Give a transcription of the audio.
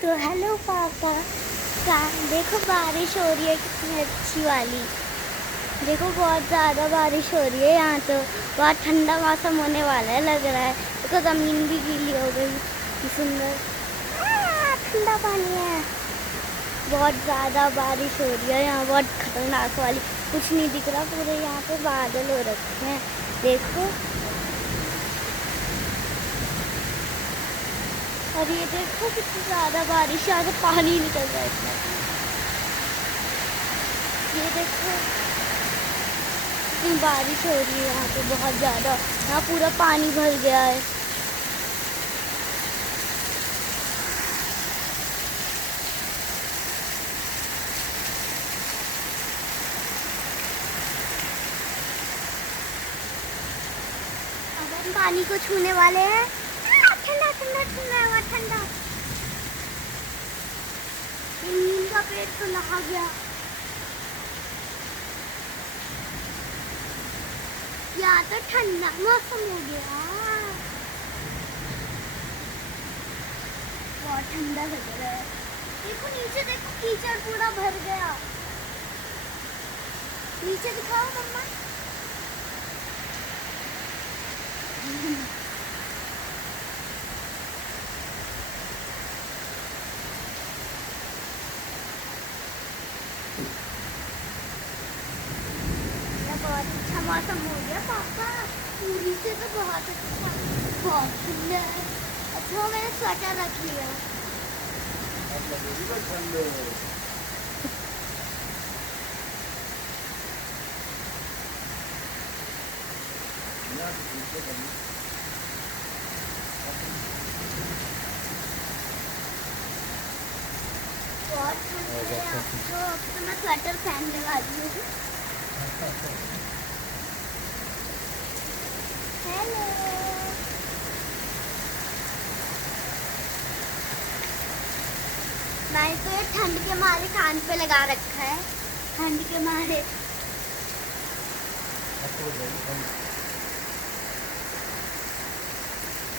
तो हेलो पापा। देखो बारिश हो रही है कितनी अच्छी वाली। देखो बहुत ज़्यादा बारिश हो रही है यहाँ तो। बहुत ठंडा मौसम होने वाला है लग रहा है। देखो ज़मीन भी गीली हो गई, सुंदर ठंडा पानी है। बहुत ज़्यादा बारिश हो रही है यहाँ, बहुत खतरनाक वाली। कुछ नहीं दिख रहा, पूरे यहाँ पे बादल हो रखे हैं। देखो, और ये देखो कितनी ज़्यादा बारिश, यहाँ से पानी निकल रहा है इतना। ये देखो कितनी बारिश हो रही है यहाँ पे, बहुत ज़्यादा। यहाँ पूरा पानी भर गया है। अब हम पानी को छूने वाले हैं। ठंडा ठंडा ठंडा, बहुत ठंडा। नीम का पेड़ तो नहा गया। यहाँ तो ठंडा मौसम हो गया, बहुत ठंडा लग रहा है। देखो नीचे, देखो कीचड़ पूरा भर गया। नीचे दिखाओ मम्मा। बहुत अच्छा मौसम हो गया पापा, पूरी से तो बहुत अच्छा, बहुत सुंदर। अच्छा मैंने स्वेटर रख लिया। बहुत ठंड है अब तो मैं स्वेटर पहनने वाली हूँ। हेलो, मैंने तो ये ठंड के मारे कान पे लगा रखा है, ठंड के मारे।